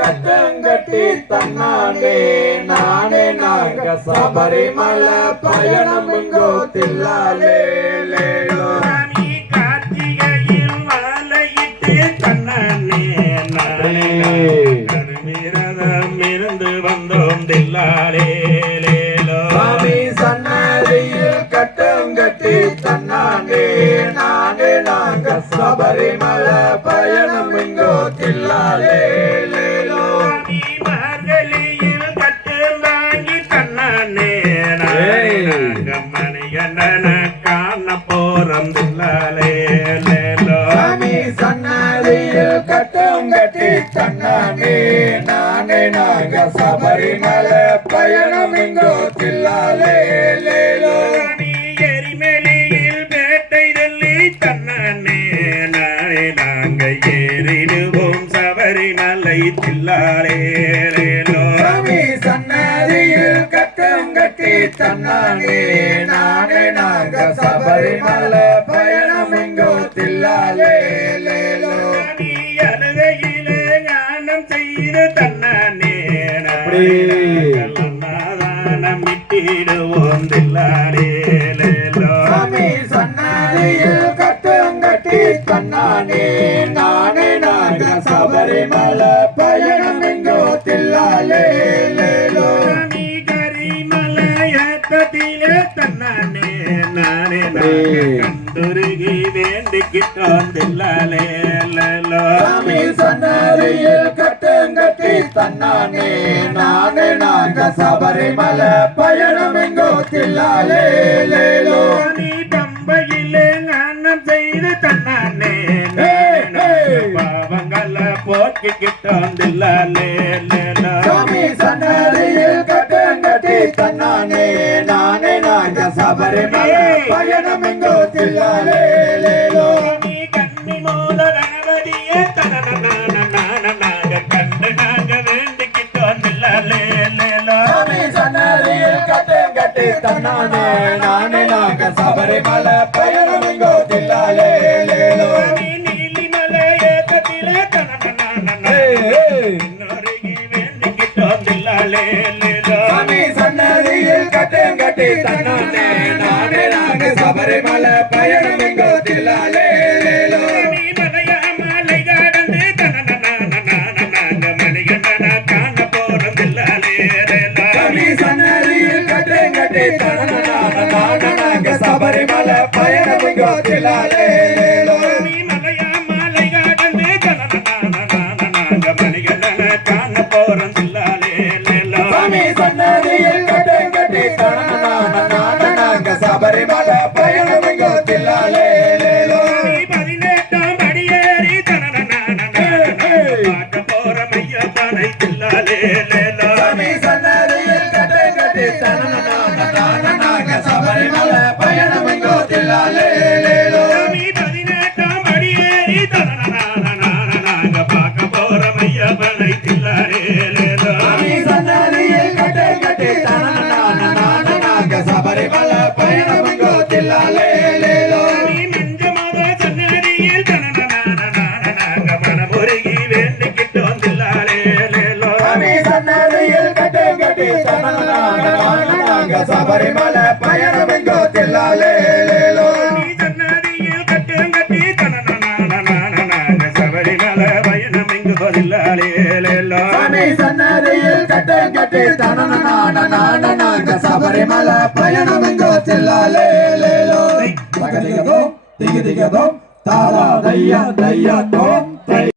கட்டங்கட்டி தன்னானே நானே நாங்க சபரிமலை பயணம் இங்கோ தில்லாலே சாமி கார்த்திகையில் மாலையிட்டு தன்னானே நானே கருவிரதம் இருந்து வந்தோம் தில்லாலே சாமி சன்னதியில் கட்டங்கட்டி தன்னானே நானே நாங்க சபரிமலை பயணம் இங்கோ தில்லாலே மார்கழியில் கட்டு வாங்கி தன்னானே நாங்க மணிகண்டன காண போறோம் தில்லாலே சாமி சன்னதியில் கட்டங்கட்டி தன்னானே நானே நாங்க சபரிமலை பயணம் இங்கோ தில்லாலே எரிமலையில் பேட்டை தள்ளி தன்னானே நானே நாங்க ஏறிடுவோம் சபரிமலை தில்லாலே சாமி சன்னதியில் கட்டங்கட்டி தன்னானே நானே நாங்க சபரிமலை பயணம் இங்கோ தில்லாலே அழுகையிலே ஞானம் செய்து தன்னானே நாதானம் விட்டிடுவோம் தில்லாலே சாமி சன்னதியில் கட்டங்கட்டி தன்னானே நானே நாங்க சபரிமலை பயணம் இங்கோ தில்லாலே கரிமலையத்திலே தன்னானே நானே கண்டுருகி வேண்டிக்கிட்டோம் தில்லாலே சாமி சன்னதியில் கட்டங்கட்டி தன்னானே நானே நாங்க சபரிமலை பயணம் இங்கோ தில்லாலே பம்பையிலே ஞானம் செய்து தன்னானே பாவங்களை போக்கிக்கிட்டோம் தில்லாலே சாமி சன்னதியில் கட்டங்கட்டி தன்னானே நானே நாங்க சபரிமலை பயணம் இங்கோ தில்லாலே கண்ணி மூல கணபதியே நாங்க கண்டு நாங்க வேண்டிக்கிட்டோம் தில்லாலே சாமி சன்னதியில் கட்டங்கட்டி தன்னானே நானே நாங்க சபரிமலை பயணம் இங்கோ தில்லாலே நீலிமலை ஏத்தத்திலே வேண்டிக்கிட்டோம் தில்லாலே சாமி சன்னதியில் கட்டங்கட்டி தன்னானே நானே நாங்க சபரிமலை பயணம் இங்கோ தில்லாலே மலை கடந்து நாங்க மணிகண்டன காண போறோம் தில்லாலே சாமி சன்னதியில் கட்டங்கட்டி தன்னானே நாங்க சபரிமலை பயணம் இங்கோ தில்லாலே மலை கடந்து நாங்க மணிகண்டன காண போறோம் தில்லாலே சாமி சன்னதியில் கட்டங்கட்டி தன்னானே நாங்க சபரிமலை பயணம் இங்கோ தில்லாலே 18ஆம் அடியேறி பார்க்க போறோம் ஐயப்பனை தில்லாலே சாமி சன்னதியில் கட்டங்கட்டி தன்னானே நாங்க சபரிமலை பயணம் இங்கோ தில்லாலே 18ஆம் அடியேறி நாங்க பார்க்க போறோம் ஐயப்பனை தில்லாலே சாமி சன்னதியில் கட்டங்கட்டி தன்னானே நாங்க சபரிமலை பயணம் இங்கோ தில்லாலே மஞ்சமாத சன்னதியில் நாங்க மனமுருகி வேண்டிக்கிட்டோம் தில்லாலே சாமி சன்னதியில் கட்டங்கட்டி தன்னானே நாங்க சபரிமலை பயணம் இங்கோ தில்லாலே சன்னதியில் கட்டி நாங்க சபரிமலை பயணம் இங்கு தில்லாலே சாமி சன்னதியில் கட்டங்கட்டி தன்னானே நாங்க சபரிமலை பயணம் இங்கோ தில்லாலே தகதிகதோம் திகதிகதோம் தாரா தையா தையா தோம்